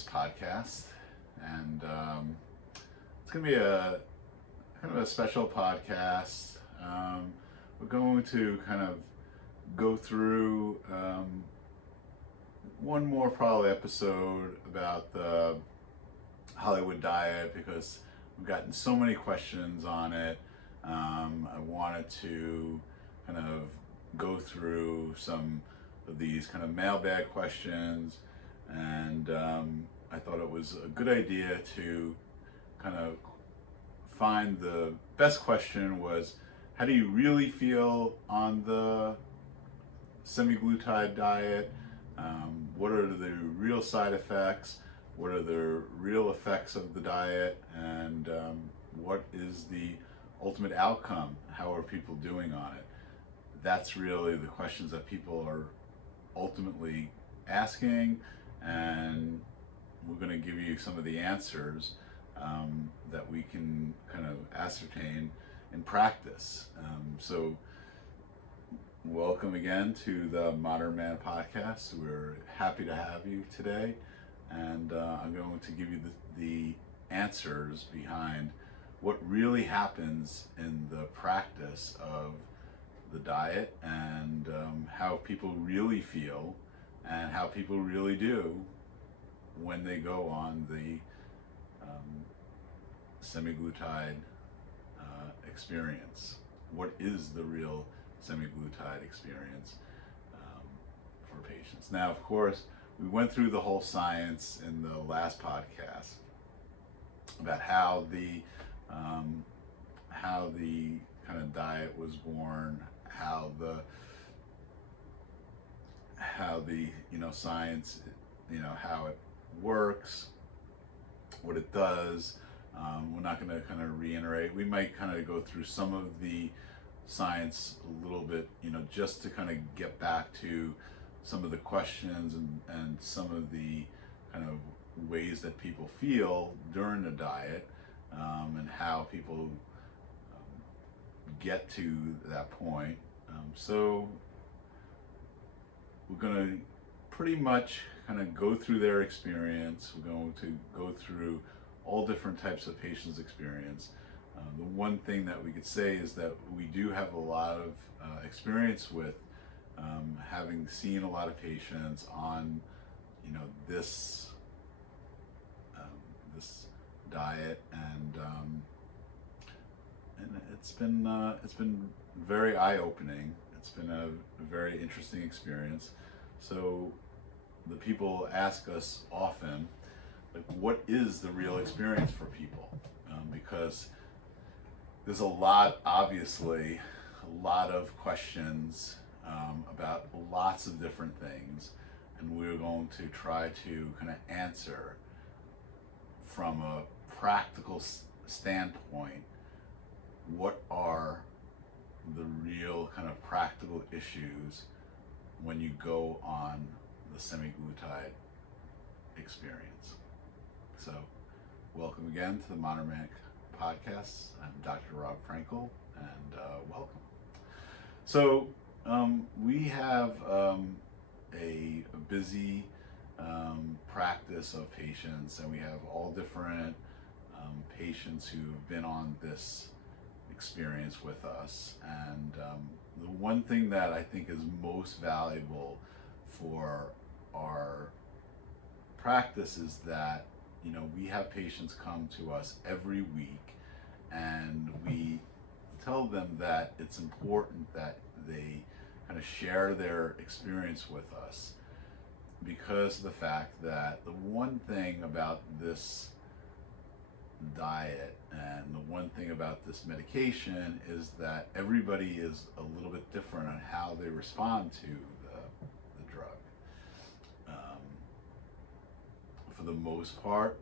today's podcast, and it's going to be a kind of a special podcast. We're going to kind of go through one more probably episode about the Hollywood diet because we've gotten so many questions on it. I wanted to kind of go through some of these kind of mailbag questions, and I thought it was a good idea to kind of find the best question was, how do you really feel on the semaglutide diet? What are the real side effects? What are the real effects of the diet? And what is the ultimate outcome? How are people doing on it? That's really the questions that people are ultimately asking, and we're going to give you some of the answers that we can kind of ascertain in practice. So welcome again to the Modern Man Podcast. We're happy to have you today, and I'm going to give you the answers behind what really happens in the practice of the diet, and how people really feel and how people really do when they go on the semaglutide experience. What is the real semaglutide experience for patients? Now, of course, we went through the whole science in the last podcast about how the kind of diet was born, how the science, how it works, what it does. We're not going to kind of reiterate. We might kind of go through some of the science a little bit, just to kind of get back to some of the questions and some of the kind of ways that people feel during the diet, and how people get to that point. So we're going to pretty much kind of go through their experience. We're going to go through all different types of patients' experience. The one thing that we could say is that we do have a lot of experience with having seen a lot of patients on, this diet, and it's been very eye-opening. It's been a very interesting experience. So the people ask us often, like, what is the real experience for people? Because there's obviously a lot of questions about lots of different things, and we're going to try to kind of answer from a practical standpoint, what are the real kind of practical issues when you go on the semaglutide experience. So, welcome again to the Modern Man Podcast. I'm Dr. Rob Frankel, and welcome. So, we have a busy practice of patients, and we have all different patients who've been on this experience with us. And the one thing that I think is most valuable for our practice is that we have patients come to us every week, and we tell them that it's important that they kind of share their experience with us, because of the fact that the one thing about this diet and the one thing about this medication is that everybody is a little bit different on how they respond to the drug. For the most part,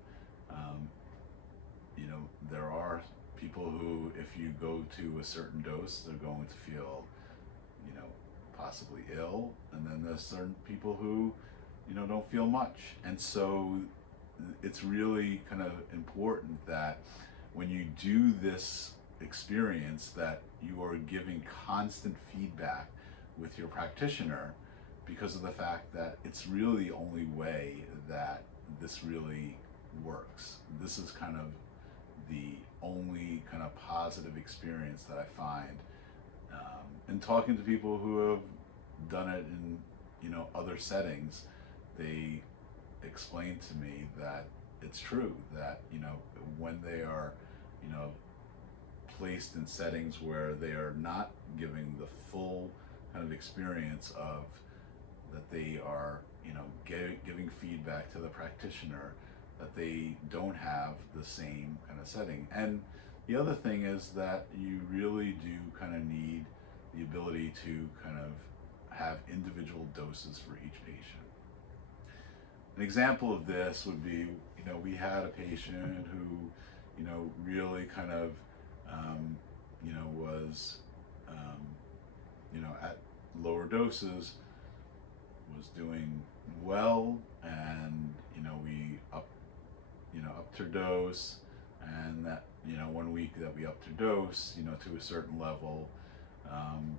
there are people who, if you go to a certain dose, they're going to feel, possibly ill, and then there's certain people who, don't feel much. And so it's really kind of important that when you do this experience, that you are giving constant feedback with your practitioner, because of the fact that it's really the only way that this really works. This is kind of the only kind of positive experience that I find in talking to people who have done it in, other settings. They explain to me that it's true that, when they are, you know, placed in settings where they are not giving the full kind of experience of that they are, giving feedback to the practitioner, that they don't have the same kind of setting. And the other thing is that you really do kind of need the ability to kind of have individual doses for each patient. An example of this would be, we had a patient who, really kind of, was, at lower doses, was doing well, and, we upped her dose, and that, 1 week that we upped her dose, to a certain level,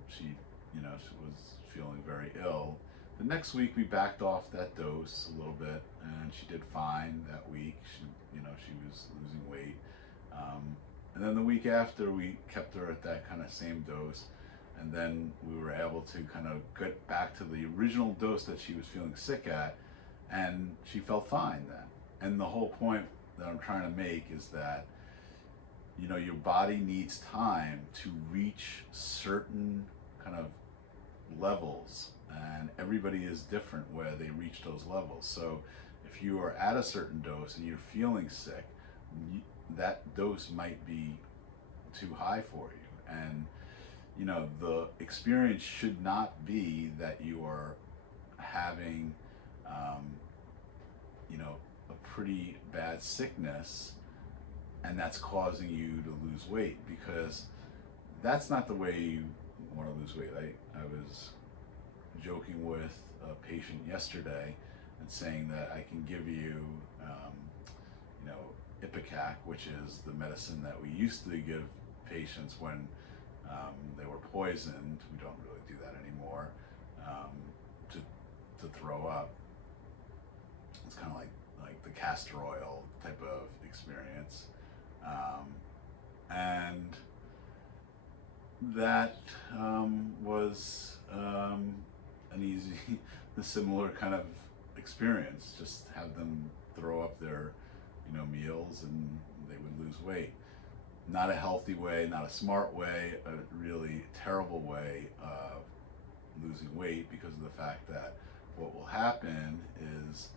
she, she was feeling very ill. The next week we backed off that dose a little bit, and she did fine that week. She was losing weight. And then the week after we kept her at that kind of same dose, and then we were able to kind of get back to the original dose that she was feeling sick at, and she felt fine then. And the whole point that I'm trying to make is that, your body needs time to reach certain kind of levels, and everybody is different where they reach those levels. So if you are at a certain dose and you're feeling sick, that dose might be too high for you. And the experience should not be that you are having a pretty bad sickness and that's causing you to lose weight, because that's not the way you want to lose weight. I was joking with a patient yesterday and saying that I can give you, Ipecac, which is the medicine that we used to give patients when they were poisoned. We don't really do that anymore, to throw up. It's kind of like the castor oil type of experience, and that was an easy, the similar kind of experience. Just have them throw up their, meals, and they would lose weight. Not a healthy way, not a smart way, a really terrible way of losing weight, because of the fact that what will happen is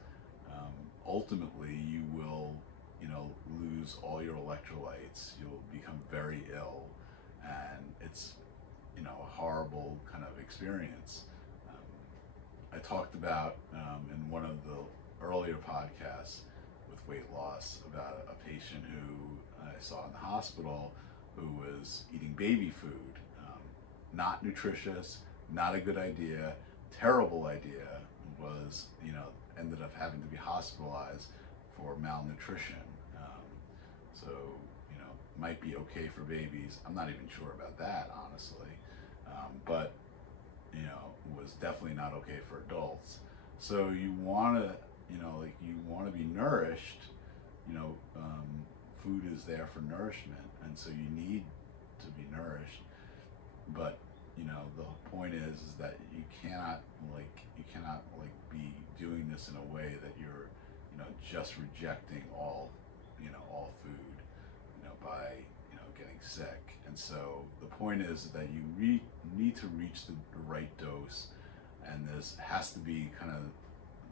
ultimately you will, lose all your electrolytes. You'll become very ill, and it's, a horrible kind of experience. I talked about in one of the earlier podcasts with weight loss about a patient who I saw in the hospital who was eating baby food. Not nutritious, not a good idea, terrible idea. Was, ended up having to be hospitalized for malnutrition. So, might be okay for babies. I'm not even sure about that, honestly. But, was definitely not okay for adults. So you want to, you want to be nourished. Food is there for nourishment, and so you need to be nourished. But, the point is that you cannot be doing this in a way that you're, just rejecting all food, by, getting sick. And so the point is that you need to reach the right dose, and this has to be kind of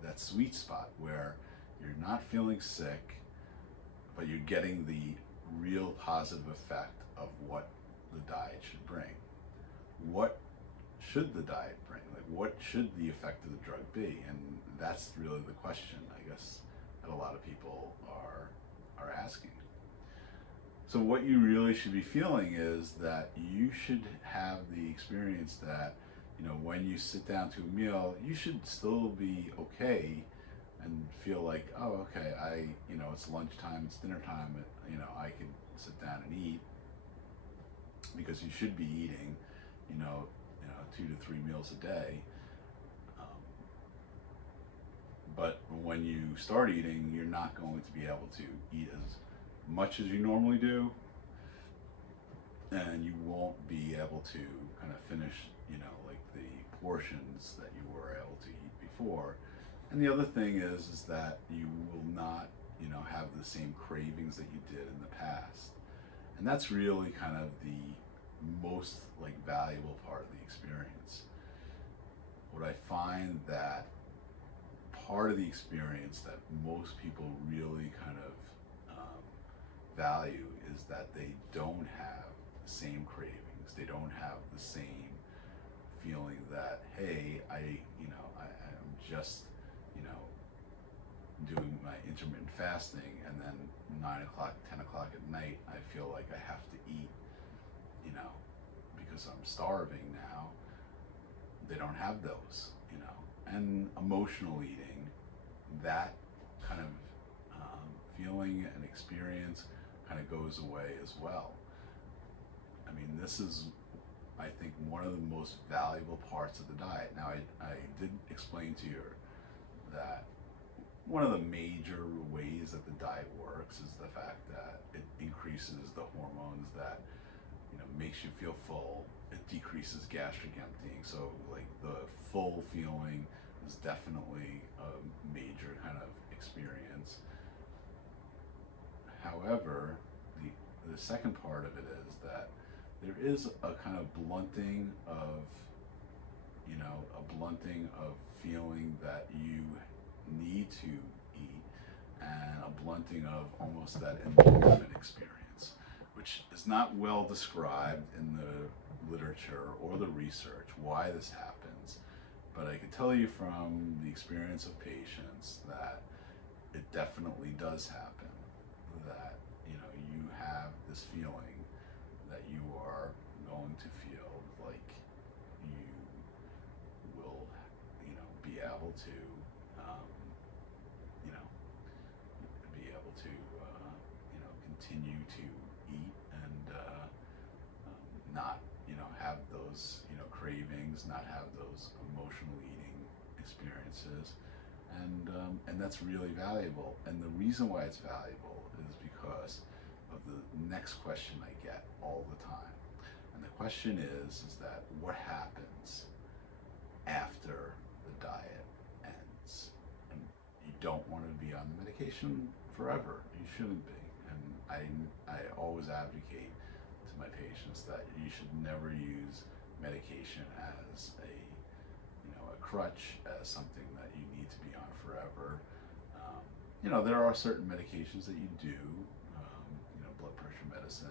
that sweet spot where you're not feeling sick, but you're getting the real positive effect of what the diet should bring. What should the diet bring? Like, what should the effect of the drug be? And that's really the question, I guess, that a lot of people are asking. So what you really should be feeling is that you should have the experience that, when you sit down to a meal, you should still be okay and feel like, oh, okay, it's lunchtime, it's dinner time, I can sit down and eat, because you should be eating, 2 to 3 meals a day. But when you start eating, you're not going to be able to eat as much as you normally do, and you won't be able to kind of finish, like the portions that you were able to eat before. And the other thing is that you will not, have the same cravings that you did in the past. And that's really kind of the most like valuable part of the experience. What I find that part of the experience that most people really kind of value is that they don't have the same cravings. They don't have the same feeling that, hey, I'm just, you know, doing my intermittent fasting, and then 9 o'clock, 10 o'clock at night, I feel like I have to eat, because I'm starving now. They don't have those. And emotional eating, that kind of feeling and experience kind of goes away as well. I mean, this is, I think, one of the most valuable parts of the diet. Now, I did explain to you that one of the major ways that the diet works is the fact that it increases the hormones that, makes you feel full. It decreases gastric emptying. So, like, the full feeling is definitely a major kind of experience. However, the second part of it is that there is a kind of blunting of, a blunting of feeling that you need to eat, and a blunting of almost that endorphin experience, which is not well described in the literature or the research why this happens. But I can tell you from the experience of patients that it definitely does happen, that you have this feeling that you are going to feel like you will be able to you know be able to continue to eat and not have those cravings, not have those emotional eating experiences, and that's really valuable. And the reason why it's valuable is because of the next question I get all the time. And the question is that what happens after the diet ends? And you don't want to be on the medication forever. You shouldn't be. And I always advocate to my patients that you should never use medication as a crutch, as something that you need to be on forever. There are certain medications that you do, blood pressure medicine.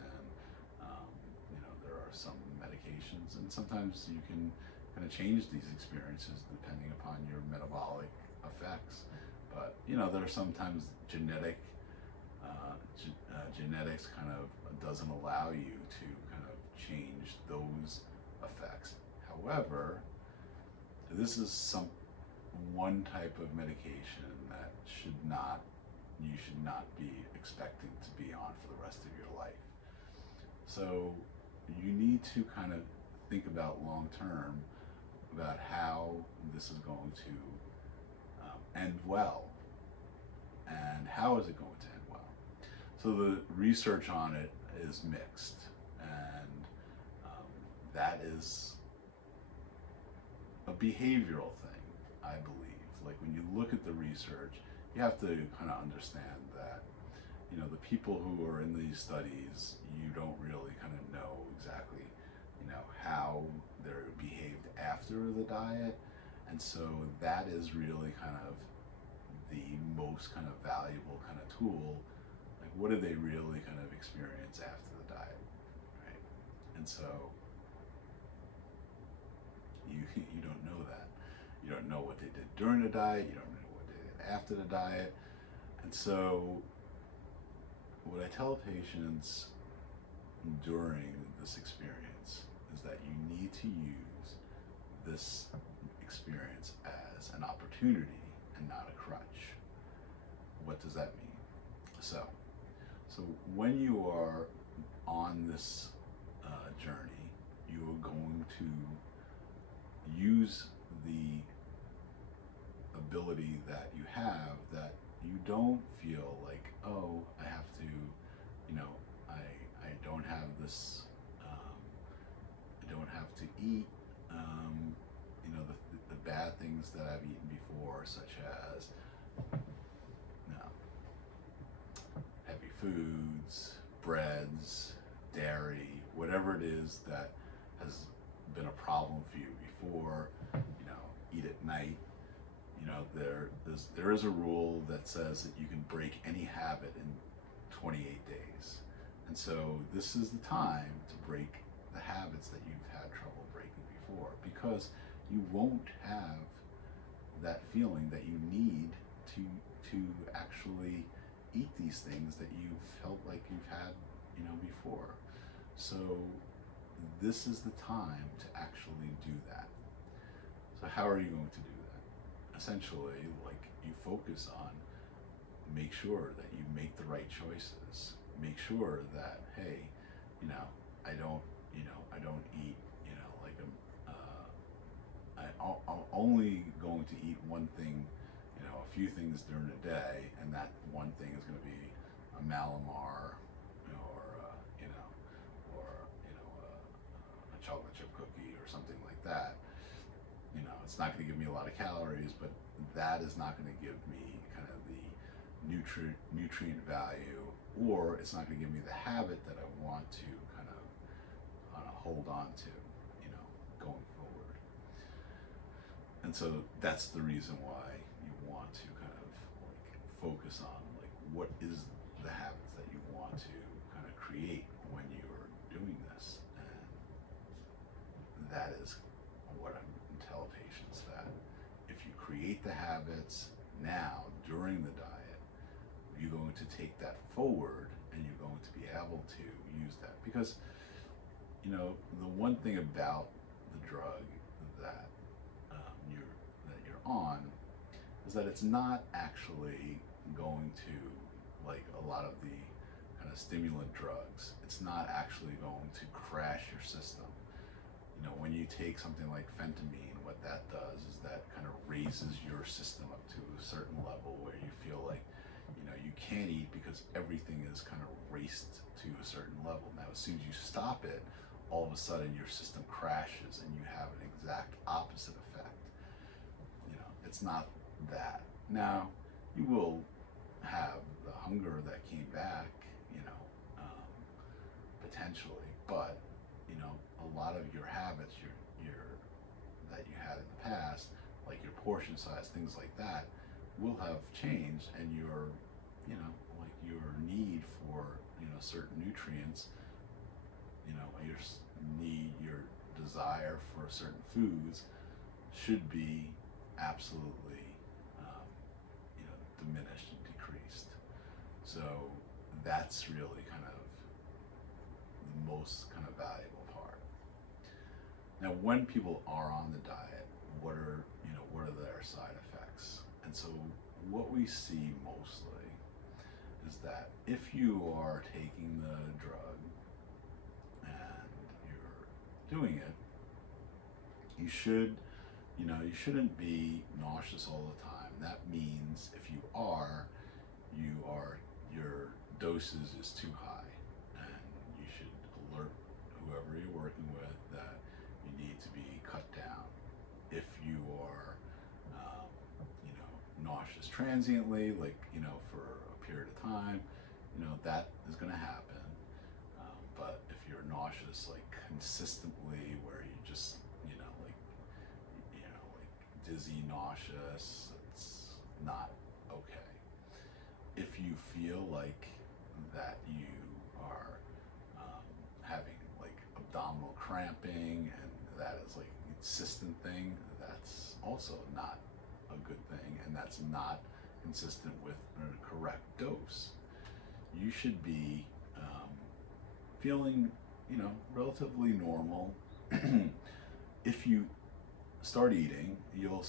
There are some medications, and sometimes you can kind of change these experiences depending upon your metabolic effects. But there are sometimes genetics kind of doesn't allow you to kind of change those effects. However, this is one type of medication that you should not be expecting to be on for the rest of your life. So you need to kind of think about long term about how this is going to end well, and how is it going to end well. So the research on it is mixed, and that is a behavioral thing, I believe. Like, when you look at the research, you have to kind of understand that, the people who are in these studies, you don't really kind of know exactly, how they're behaved after the diet. And so that is really kind of the most kind of valuable kind of tool. Like, what did they really kind of experience after the diet, right? And so you don't know that. You don't know what they did during the diet. You don't know what they did after the diet. And so what I tell patients during this experience is that you need to use this experience as an opportunity and not a crutch. What does that mean? So when you are on this journey, you are going to use the ability that you have, that you don't feel like, oh, I have to, you know, I don't have this, I don't have to eat, you know, the bad things that I've eaten before, such as, you know, heavy foods, breads, dairy, whatever it is that has been a problem for you before, you know, eat at night. You know, there is a rule that says that you can break any habit in 28 days. And so this is the time to break the habits that you've had trouble breaking before, because you won't have that feeling that you need to actually eat these things that you felt like you've had, you know, before. So this is the time to actually do that. So how are you going to do that? Essentially, like, you focus on, make sure that you make the right choices. Make sure that, hey, you know, I don't eat, you know, like I'm only going to eat one thing, you know, a few things during the day, and that one thing is going to be a Malamar, you know, or a chocolate chip cookie or something like that. You know, it's not going to give me a lot of calories, but that is not going to give me kind of the nutrient value, or it's not going to give me the habit that I want to kind of hold on to, you know, going forward. And so that's the reason why you want to kind of like focus on, like, what is the habits that you want to kind of create when you're doing this. And that is what I'm tell patients, that if you create the habits now during the diet, you're going to take that forward and you're going to be able to use that. Because, you know, the one thing about the drug that you're on is that it's not actually going to, like a lot of the kind of stimulant drugs, it's not actually going to crash your system. You know, when you take something like phentermine, what that does is that kind of raises your system up to a certain level where you feel like, you know, you can't eat because everything is kind of raced to a certain level. Now, as soon as you stop it, all of a sudden your system crashes and you have an exact opposite effect. You know, it's not that. Now, you will have the hunger that came back, you know, potentially, but, you know, a lot of your habits, your that you had in the past, like your portion size, things like that, will have changed, and your, you know, like your need for, you know, certain nutrients, you know, your desire for certain foods should be absolutely, you know, diminished and decreased. So that's really kind of the most kind of valuable part. Now, when people are on the diet, what are their side effects? And so what we see mostly is that if you are taking the drug and you're doing it, you shouldn't be nauseous all the time. That means if you are, your doses is too high, and you should alert whoever you're working with that you need to be cut down. If you are, you know, nauseous transiently, like, you know, for a period of time, you know, that is going to happen. But if you're nauseous, like, consistently, where you just, you know, like dizzy, nauseous, it's not okay. If you feel like that you are having like abdominal cramping, and that is like a consistent thing, that's also not a good thing, and that's not consistent with a correct dose. You should be feeling, you know, relatively normal. If you start eating, you'll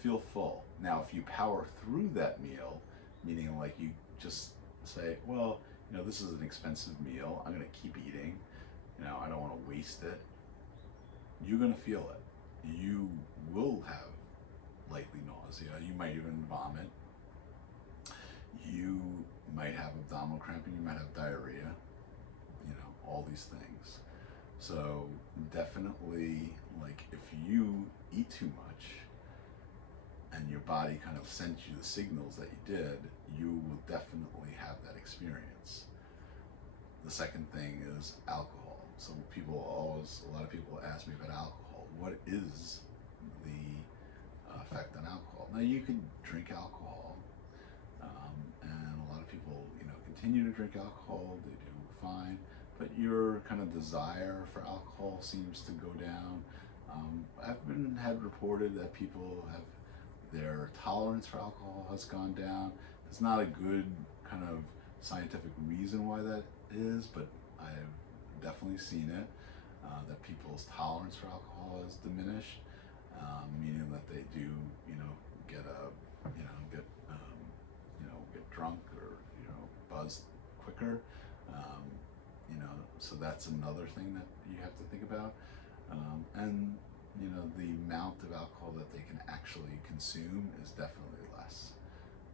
feel full. Now, if you power through that meal, meaning like you just say, well, you know, this is an expensive meal, I'm going to keep eating, you know, I don't want to waste it, you're going to feel it. You will have likely nausea. nausea. You might even vomit. You might have abdominal cramping. You might have diarrhea. You know, all these things. So definitely, like, if you eat too much and your body kind of sent you the signals that you did, you will definitely have that experience. The second thing is alcohol. So a lot of people ask me about alcohol. What is the effect on alcohol? Now, you can drink alcohol, and a lot of people, continue to drink alcohol. They do fine, but your kind of desire for alcohol seems to go down. Had reported that people have their tolerance for alcohol has gone down. It's not a good kind of scientific reason why that is, but I've definitely seen it, that people's tolerance for alcohol is diminished, meaning that they do, get get drunk or, buzzed quicker. So that's another thing that you have to think about. And the amount of alcohol that they can actually consume is definitely less,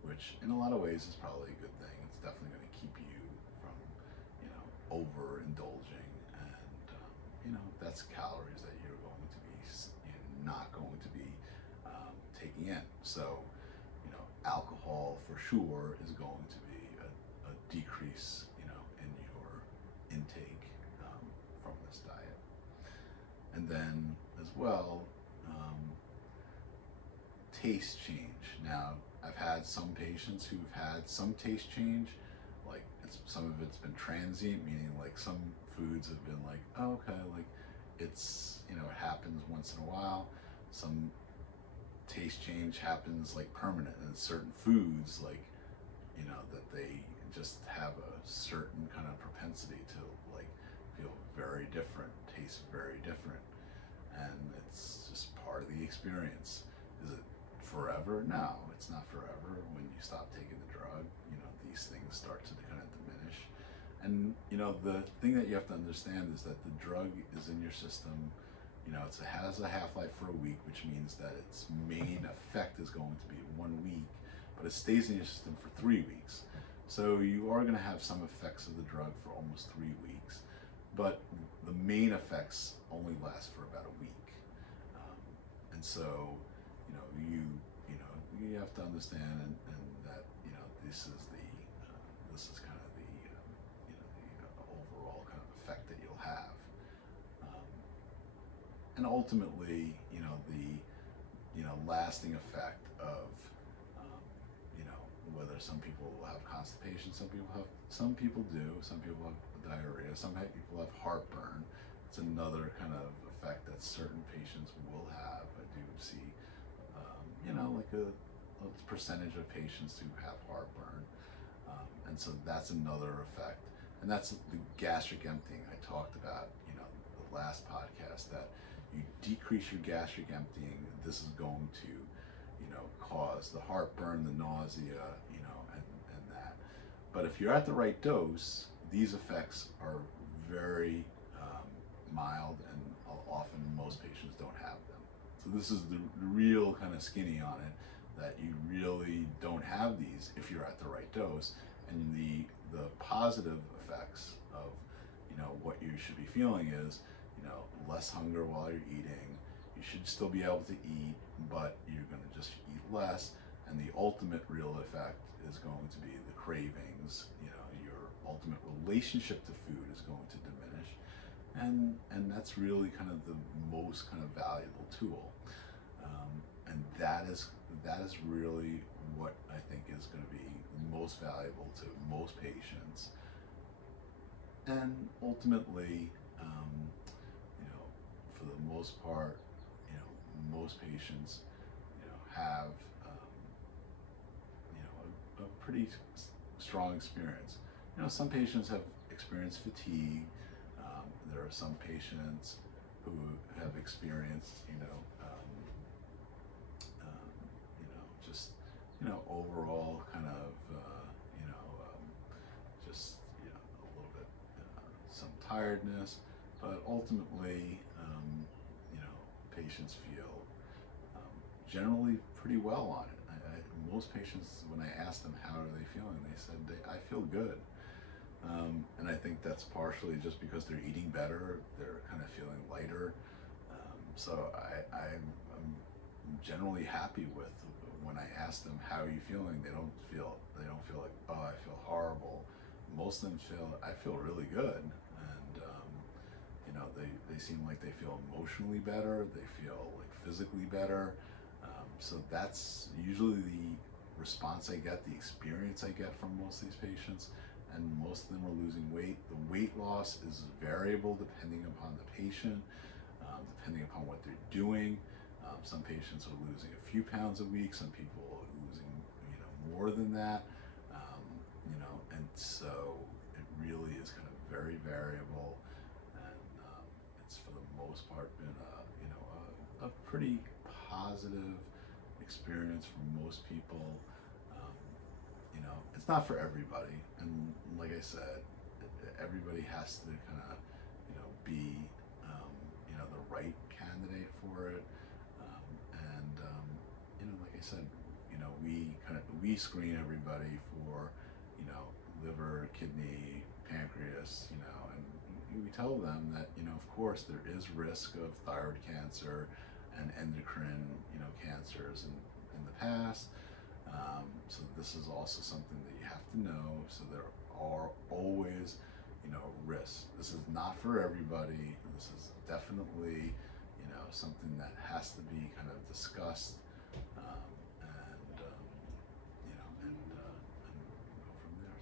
which in a lot of ways is probably a good thing. It's definitely going to keep you from, overindulging, and that's calories that you're going to be not going to be taking in. So, alcohol for sure is going to be a decrease, in your intake from this diet. And then as well, taste change. Now, I've had some patients who've had some taste change, like some of it's been transient, meaning like some foods have been like, oh, okay, like it's, it happens once in a while. Some taste change happens like permanent, and certain foods, like, that they just have a certain kind of propensity to like feel very different, taste very different, and it's just part of the experience. Is it forever? No, it's not forever. When you stop taking the drug, these things start to kind of diminish. And the thing that you have to understand is that the drug is in your system. It has a half-life for a week, which means that its main effect is going to be 1 week, but it stays in your system for 3 weeks. So you are going to have some effects of the drug for almost 3 weeks, but the main effects only last for about a week. And so, you have to understand, and that, this is kind of the overall kind of effect that you'll have. And ultimately, the lasting effect of, whether some people will have constipation, some people do, some people have diarrhea, some people have heartburn. It's another kind of effect that certain patients will have. I do see, like a percentage of patients who have heartburn. And so that's another effect. And that's the gastric emptying I talked about, the last podcast, that you decrease your gastric emptying, this is going to, cause the heartburn, the nausea, and that. But if you're at the right dose, these effects are very mild, and often most patients don't have them. So this is the real kind of skinny on it, that you really don't have these if you're at the right dose. And the positive effects of, what you should be feeling is, less hunger while you're eating. You should still be able to eat, but you're going to just eat less. And the ultimate real effect is going to be the cravings. Your ultimate relationship to food is going to diminish. And that's really kind of the most kind of valuable tool. And that is really what I think is going to be most valuable to most patients. And ultimately, for the most part, most patients, have, a pretty strong experience. Some patients have experienced fatigue. There are some patients who have experienced, just, overall kind of, just, a little bit, some tiredness, but ultimately, patients feel generally pretty well on it. Most patients, when I asked them how are they feeling, they said I feel good. And I think that's partially just because they're eating better, they're kind of feeling lighter. So I'm generally happy with when I ask them how are you feeling. They don't feel like, oh, I feel horrible. Most of them feel I feel really good, and you know, they seem like they feel emotionally better. They feel like physically better. So that's usually the response I get, the experience I get from most of these patients. And most of them are losing weight. The weight loss is variable depending upon the patient, depending upon what they're doing. Some patients are losing a few pounds a week. Some people are losing, you know, more than that. You know, and so it really is kind of very variable. And it's for the most part been a pretty positive experience for most people. You know, it's not for everybody, and like I said, everybody has to kind of, you know, be, you know, the right candidate for it. You know, like I said, you know, we screen everybody for, you know, liver, kidney, pancreas, you know, and we tell them that, you know, of course there is risk of thyroid cancer and endocrine, you know, cancers in the past. So this is also something that you have to know. So there are always, you know, risks. This is not for everybody. This is definitely, you know, something that has to be kind of discussed, you know, and go from there.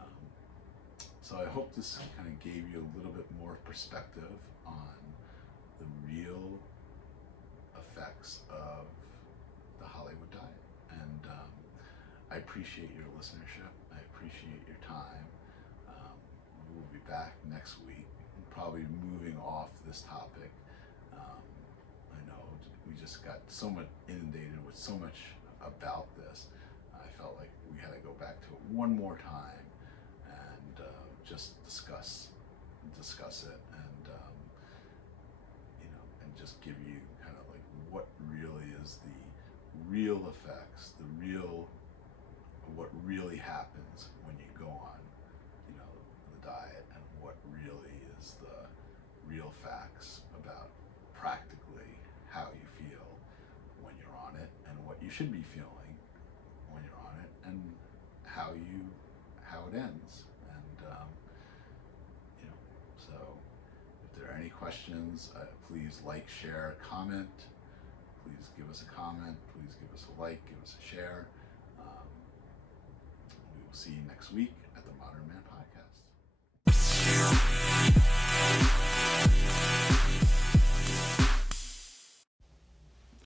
Um, so I hope this kind of gave you a little bit more perspective on the real effects of the Hollywood diet. And I appreciate your listenership. I appreciate your time. We'll be back next week, probably moving off this topic. I know we just got so much inundated with so much about this. I felt like we had to go back to it one more time and just discuss it, and you know, and just give you kind of like what really is the real effects, what really happens when you go on, you know, the diet, and what really is the real facts about practically how you feel when you're on it, and what you should be feeling when you're on it, and how it ends. And you know, so if there are any questions, please like, share, comment. Please give us a comment. Please give us a like. Give us a share. We will see you next week.